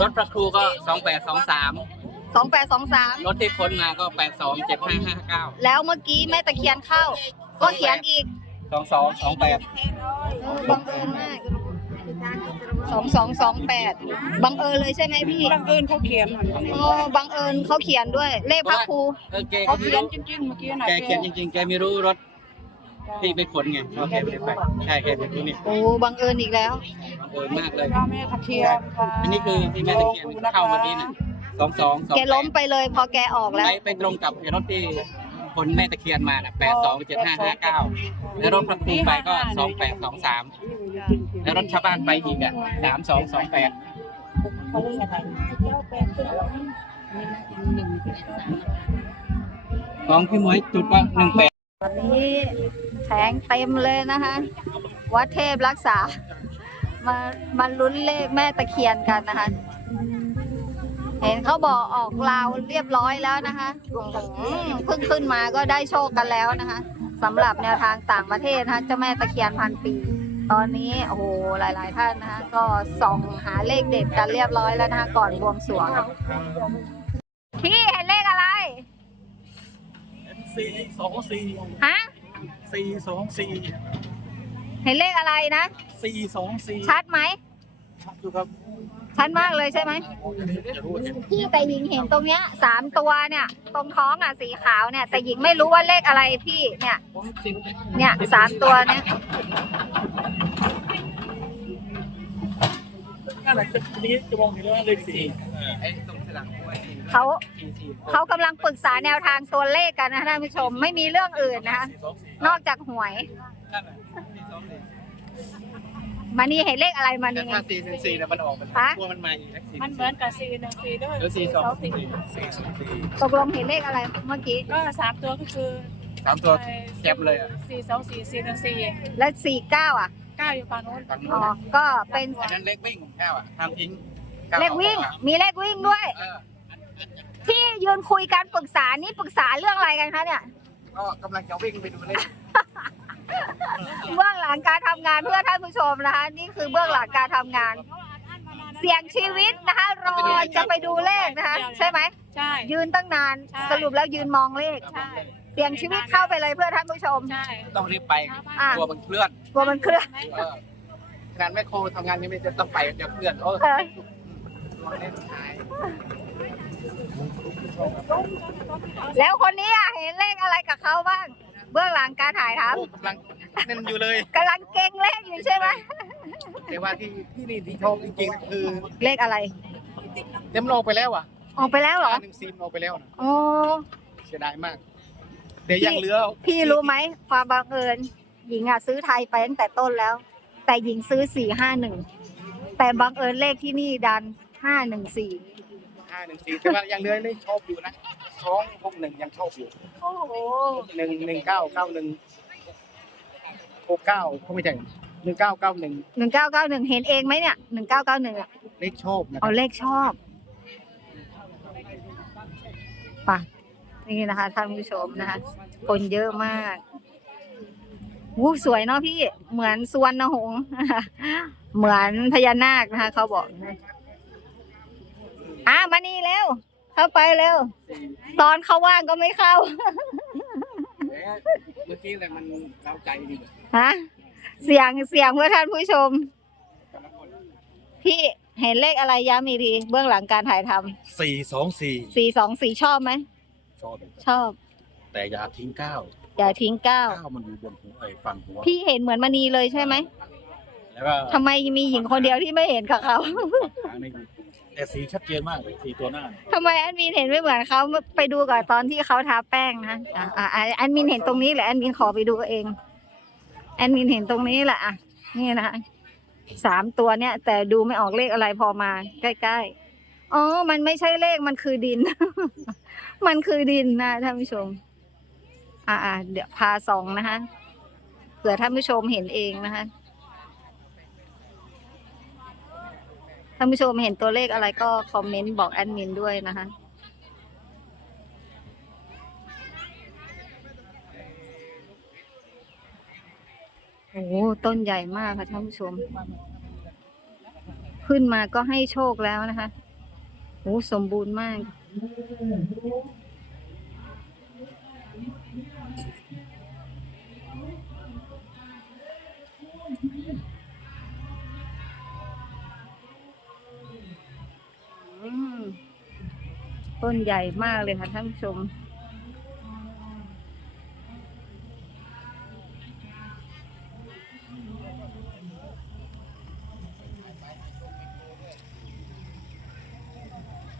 รถพระครูก็สองแปดสองสามสองแปดสองสามรถที่ค้นมาก็แปดสองเจ็ดห้าห้าเก้าแล้วเมื่อกี้แม่ตะเคียนเข้า ก็เขียนอีกสองสองสองแปดเออบังเอิญมากสองสองสองแปดบังเอิญเลยใช่ไหมพี่บังเอิญเขาเขียนมันโอ้บังเอิญเขาเขียนด้วย เลขพระครูเออแกเขาไม่เขียนรู้จริงๆเมื่อกี้ไหนแกเขียนจริงๆแกไม่รู้รถ ที่ไปขนไงเพราะแกไม่ได้ไปใช่แกไม่รู้นี่โอ้บังเอิญอีกแล้ว บังเอิญมากเลยพระแม่ตะเคียนค่ะอันนี้คือที่แม่ตะเคียนเข้าเมื่อกี้นะสองสองสองแกล้มไปเลยพอแกออกแล้ว ไปไปตรงกับรถที่คนแม่ตะเคียนมาน่ะแปดสองเจ็ดห้าห้าเก้าแล้วรถพระครูไปก็สองแปดสองสามแล้วรถชาวบ้านไปอีกอะสามสองสองแปดของพี่หมวยจุดว่าหนึ่งแปดวันนี้แผ งเต็มเลยนะคะ วัดเทพรักษา มามาลุ้นเลขแม่ตะเคียนกันนะคะ เห็นเขาบอกออกลาวเรียบร้อยแล้วนะคะอืมเพิ่งขึ้นมาก็ได้โชคกันแล้วนะคะสำหรับแนวทางต่างประเทศนะคะเจ้าแม่ตะเคียนพันปี ตอนนี้โอ้โหหลาย ๆ ท่านนะคะก็ส่องหาเลขเด็ดกันเรียบร้อยแล้วนะคะก่อนบวงสรวงพี่เห็นเลขอะไรสี่สองสี่ฮะ สี่สองสี่เห็นเลขอะไรนะสี่สองสี่ชัดไหมชัดอยู่ครับชัดมากเลยใช่ไหมจะรู้เห็นพี่แต่หญิงเห็นตรงเนี้ยสามตัวเนี่ย ตรงท้องอะสีขาวเนี่ย แต่หญิงไม่รู้ว่าเลขอะไรพี่เนี่ย เนี่ยสามตัวเนี่ยนั่นแหละทีนี้จะมองเห็นแล้วว่าเลขสี่ เขาสี่สี่เขากำลังปรึกษาแนวทางตัวเลขกันนะท่านผู้ชมไม่มีเรื่องอื่นนะคะสี่สองสี่นอกจากหวยนั่นแหละสี่สองสี่มานี่เห็นเลขอะไรมาแต่นี่ถ้าสี่หนึ่งสี่เนี่ยมันออกมันฮะกลัวมันมาอีกะสี่มันเหมือนกับสี่หนึ่งสี่ด้วยหรือสี่สองสี่สี่สองสี่ตกลงเห็นเลขอะไรเมื่อกี้ก็สามตัวก็คือสามตัวแก็บเลยอะสี่สองสี่สี่หนึ่งสี่และสี่เก้าอะเก้าอยู่ฝั่งโน้นฝั่งอ๋นู้อนก็เป็นอันนั้นเล็กวิ่งแค่อะทำทิ้งเลขวิ่งมีเลขวิ่งด้วยเออที่ ยืนคุยกันปรึกษานี่ปรึกษาเรื่องอะไรกันคะเนี่ย ก็กำลังจะวิ่งไปดูเลขเบื้องหลังการทำงานเพื่อท่านผู้ชมนะคะ นี่คือเบื้องหลังการทำงาน เสี่ยงชีวิตนะคะ รอจะไปดูเลขนะคะ ใช่ไหม ใช่ ยืนตั้งนานใช่ สรุปแล้วยืนมองเลข ใช่ เสี่ยงชีวิตเข้าไปเลยเพื่อท่านผู้ชม ใช่ต้องรีบไปอะกลัวมันเคลื่อนกลัวมันเคลื่อนเอองานแม่โครทำงานนี้ไม่จะต้องไปเดี๋ยวเคลื่อนโอ้เออตัวเลขสุดท้าย แล้วคนนี้อะเห็นเลขอะไรกับเขาบ้าง เบื้องหลังการถ่ายทโอ้กำลังเล่นอยู่เลยำกำลังเก่งเลขอยู่ใช่ไหมแต่ว่าที่ที่นี่ที่โชคจริงๆนะคือเลขอะไรเต็มโลกไปแล้วอะออกไปแล้วเหรอหนึ่งซีมโลกไปแล้วนะโอ้เสียดายมาก เดี๋ยวยังเหลือพี่รู้ไหมความบังเอิญหญิงอะซื้อไทยไปตั้งแต่ต้นแล้ว แต่หญิงซื้อสี่ห้าหนึ่งแต่บังเอิญเลขที่นี่ดันห้าหนึ่งสี่ ห้าหนึ่งสี่แต่ว่ายังเหลือเลขชอบอยู่นะสองหกหนึ่งยังชอบอยู่โอ้โหหนึ่งหนึ่งเก้าเก้าหนึ่งหกเก้าเขาไม่ใช่หนึ่งเก้าเก้าหนึ่งหนึ่งเก้าเก้าหนึ่งเห็นเองไหมเนี่ยหนึ่งเก้าเก้าหนึ่งอะเลขชอบนะคเอารับเลขชอบไป่ะนี่นะคะท่านผู้ชมนะคะ คนเยอะมากวู้สวยเนาะพี่ เหมือนสวนนหงส์ เหมือนพญานาคนะคะ เขาบอกนะ อะมานี่เร็วเข้าไปเร็ว ตอนเขาว่างก็ไม่เข้า เมื่อกี้เลยมันเล้าใจดีฮะ เสียงเสียงเพื่อท่านผู้ชมแต่ละคนพี่เห็นเลขอะไรย้ำอีกทีเบื้องหลังการถ่ายทสี่สองสี่ำสี่สองสี่ชอบไหม ชอบชอบ แต่อย่าทิ้งเก้าอย่าทิ้งก้าวเก้ามันอยู่บนหัวไอ้ฝั่งหัว พี่เห็นเหมือนมณีเลยใช่ไหมแล้วก็ทำไมมีหญิงคนเดียวที่ไม่เห็นกับเขา ทางใน แต่สีชัดเจนมากสีตัวหน้าทำไมแอดมินเห็นไม่เหมือนเขาไปดูก่อนตอนที่เขาทาแป้งนะอะอะอะแอดมินเห็นตรงนี้แหละแอดมินขอไปดูเอง แอดมินเห็นตรงนี้แหละอะนี่นะคะสามตัวเนี่ย แต่ดูไม่ออกเลขอะไรพอมา ใกล้ๆอ๋อ มันไม่ใช่เลขมันคือดิน มันคือดินนะท่านผู้ชม อ่าอ่าเดี๋ยวพาสองนะคะเผื่อท่านผู้ชมเห็นเองนะคะานผู้ชมเห็นตัวเลขอะไรก็คอมเมนต์บอกแอดมินด้วยนะคะโอ้ต้นใหญ่มากค่ะท่านผู้ชม ขึ้นมาก็ให้โชคแล้วนะคะโอ้สมบูรณ์มาก นใหญ่มากเลยค่ะท่านผู้ชม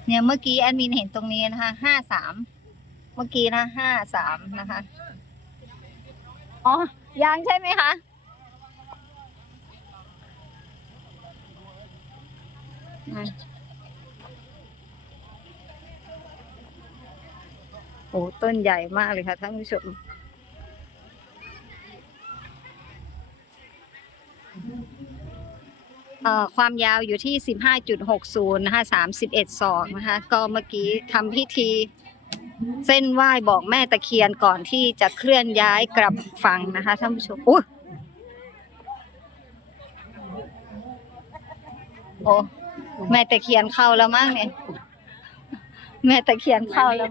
เนี่ยเมื่อกี้แอดมินเห็นตรงนี้นะคะห้าสามเมื่อกี้นะห้าสามนะคะ อ๋อ ยังใช่ไหมคะอะ โอ้ต้นใหญ่มากเลยค่ะท่านผู้ชมความยาวอยู่ที่ 15.60 นะคะ 31ศอกนะคะ ก็เมื่อกี้ทำพิธี เส้นไหว้บอกแม่ตะเคียนก่อนที่จะเคลื่อนย้ายกลับฝั่งนะคะท่านผู้ชมอุ๊ยโอ้แม่ตะเคียนเข้าแล้วมั้งเนี่ย แม่ตะเคียนเข้าแล้ว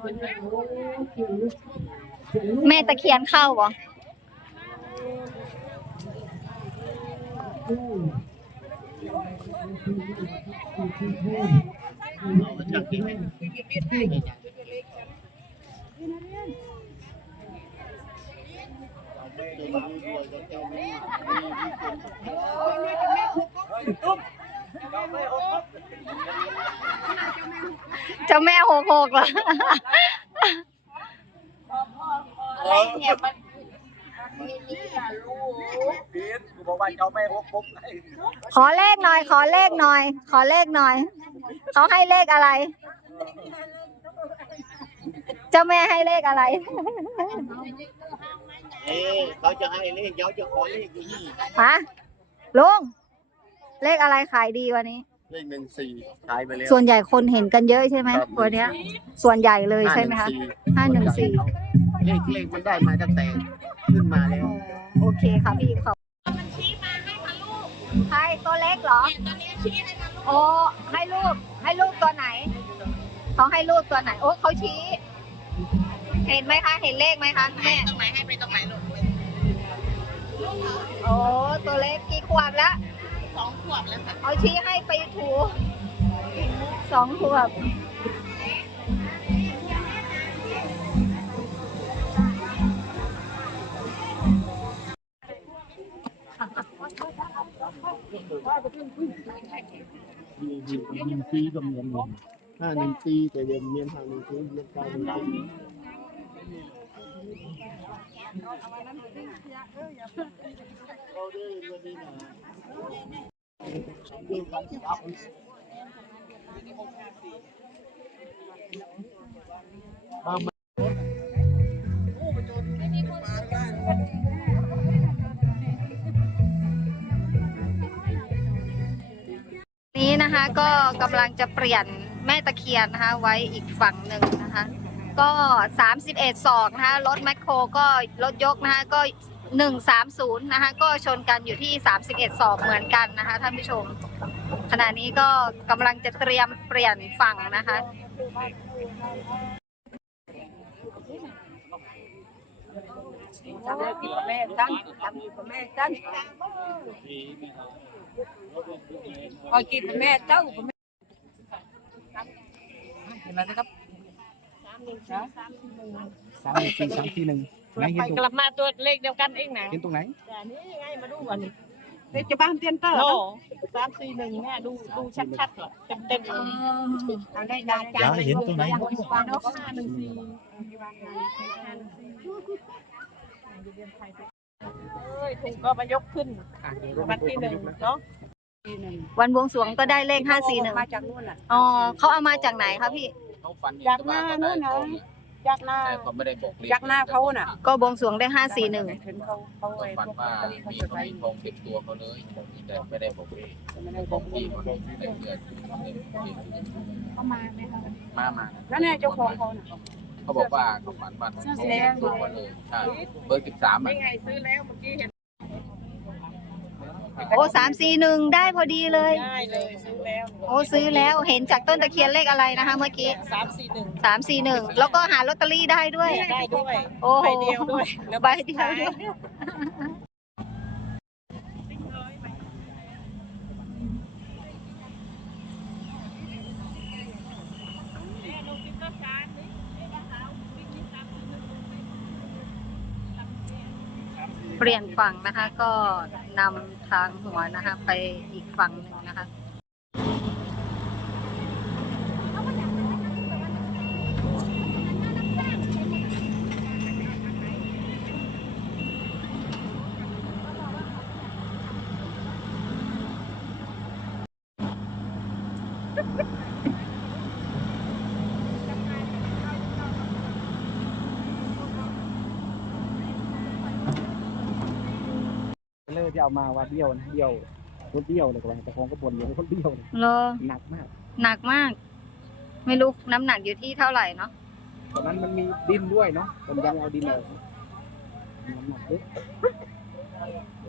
แม่ตะเคียนเข้าบ่เจ้าแม่หกหกเหรอบอกว่าเจ้าแม่หกปุ๊บขอเลขหน่อย ขอเลขหน่อย ขอเลขหน่อย เขาให้เลขอะไร เจ้าแม่ให้เลขอะไร เอ๊ะเขาจะให้เลขเขาจะขอเลขนี่ฮะลุงเลขอะไรขายดีวันนี้ เลขหนึ่งสี่ขายไปแล้วส่วนใหญ่คนเห็นกันเยอะใช่ไหมครับวันเนี้ย ส่วนใหญ่เลยใช่ไหมคะห้าหนึ่งสี่ เลขเลขมันได้มาตั้งแต่ขึ้นมาแล้ว โอเคค่ะพี่เขาใครตัวเล็กเหรอโอ้ให้ลูกให้ลูกตัวไหนเขาให้ลูกตัวไหน โอ้เขาชี้ เห็นไหมคะ เห็นเลขไหมคะแม่ตรงไหนให้ไปตรงไหนลูกโอ้ตัวเล็กกี่ขวบแล้วส องขวบแล้วค่ะเอาชี้ให้ไปถูสองขวบหนึ่งสี่กับเมียนห้าหนึ่งสี่แต่เดือนเมียนห้าหนึ่งสี่เดือนเก้าหนึ่งสี่นี้นะ นี่นะคะก็กำลังจะเปลี่ยนแม่ตะเคียนนะคะไว้อีกฝั่งหนึ่งนะคะ ก็ 31ศอกนะคะรถแมคโครก็รถยกนะคะก็ 130นะคะก็ชนกันอยู่ที่ 31ศอกเหมือนกันนะคะท่านผู้ชม ขณะนี้ก็กำลังจะเตรียมเปลี่ยนฝั่งนะคะจำได้กับแม่ตั้งจำอยู่กับแม่ตั้งคอยกินกับแม่เจ้ากับแม่เป็นไรนะครับสามสี่สามสี่หนึ่งไหนเห็นตรงกลับมาตัวเลขเดียวกันเองนะเห็นตรงไหน แต่นี่ไงมาดูวันนี้ เลขจะบ้านเตียนเตอร์โอ้สามสี่หนึ่งแม่ดูดูชัดๆเหรอเต็มเต็มเอาได้ดาจ้าอยากให้เห็นตัวไหนวางนกห้าหนึ่งสี่เอ้ยถูกก็มายกขึ้นอะเดี๋ยววันที่หนึ่งเนาะวันบวงสรวงก็ได้เลข541มาจากนู่นอะอ๋อเขาเอามาจากไหนคะพี่เขาฝันจากหน้านู่นนะ จากหน้าแต่เขาไม่ได้บอกเลขจากหน้าเขาน่ะก็บวงสรวงได้541เห็นเขาเขาเขาไอ้ฝันพวกว่าเขามีจะเขาใช้มีทองติดตัวเขาเลยแต่ไม่ได้บอกเลขไม่ได้บบออกกที่มันได้เกิดเขามาไหมคะมามาแล้วเนี่ยเจ้าของเขาน่ะเขาบอกว่าเขาฝันว่าเขาติดตัวเขาเลยใช่เบอร์สิบสามไม่อะไงซื้อแล้วเมื่อกี้เห็น โอ้สามสี่หนึ่งได้พอดีเลย ได้เลยซื้อแล้วโอ้ซื้อแล้วเห็นจากต้นตะเคียนเลขอะไรนะคะ เมื่อกี้สามสี่หนึ่งสามสี่หนึ่งแล้วก็หาลอตเตอรี่ได้ด้วย ได้ด้วยโอ้โห ใบเดียวด้วยแล้วใบเดียวด้วย เปลี่ยนฝั่งนะคะ ก็นำทางหัวนะคะ ไปอีกฝั่งหนึ่งนะคะ ที่เอามาว่าเบี้ยวนะเบี้ยวรถเบี้ยวเลยกว่าแต่ของก็บ่นอยู่รถเบี้ยวเลยเหรอหนักมากหนักมาก ไม่รู้น้ำหนักอยู่ที่เท่าไหร่เนาะตอนนั้นมันมีดินด้วยเนาะผมยังเอาดินออกน้ำหนักเยอะ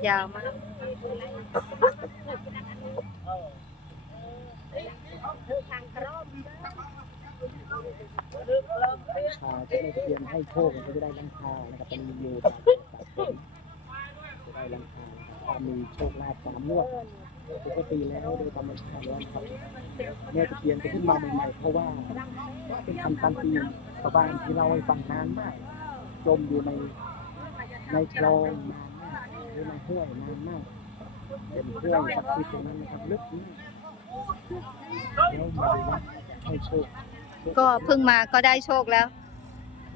ยาวมากชาจะได้เตรียมให้โชคมันก็จะได้ลังคานะครับเป็นรีวิวจากจากผมจะได้ลังคานะ ครับถ้ามีโชคลาภสามงวดปกติแล้วโดยธรรมชาติแล้วครับแม่ตะเคียนจะขึ้นมาใหม่ๆเพราะว่าเป็นพันพันปีชาวบ้านที่เราให้ฟังนานมากจมอยู่ในในคลองนานมากหรือในห้วยนานมากเป็นเครื่องศักดิ์สิทธิ์ตรงนั้นนะครับลึกมากแล้วมาดูว่าให้โชคก็เพิ่งมาก็ได้โชคแล้ว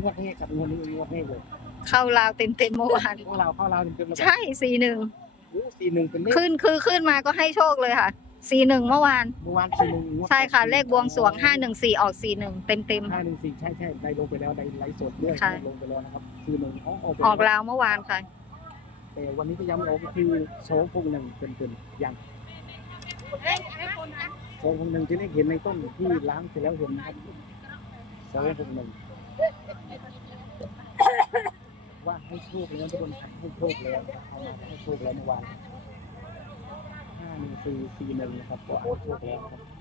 งวดนี้กับงวดนี้งวดนี้เลยเข้าราวเต็มเต็มๆเมื่อวานพวกเราเข้าเราเต็มๆแล้วใช่สี่หนึ่ง สี่หนึ่งเป็นเลขขึ้นคือขึ้นมาก็ให้โชคเลยค่ะสี่หนึ่งเมื่อวาน เมื่อวานสี่หนึ่งใช่ค่ะ เลขบวงสรวงห้าหนึ่งสี่ออกสี่หนึ่งเต็มเต็มห้าหนึ่งสี่ใช่ใช่ได้ลงไปแล้วได้ไลฟ์สดด้วยค่ะได้ลงไปแล้วนะครับสี่หนึ่งอ๋อออกไปๆออกราวเมื่อวานค่ะแต่วันนี้ก็ยังไม่ออกก็คือโชว์พงหนึ่งเป็นเป็นยังโชว์พงหนึ่งที่ได้เห็นในต้นที่ล้างเสร็จแล้วเห็นนะครับโชว์พงหนึ่ง ว่าให้โชคแล้วทุกคนครับให้โชคแล้วเอามาให้โชคแล้วเมื่อวานห้าหนึ่งสี่สี่หนึ่งนะครับก็ให้โชคแล้วนะครับ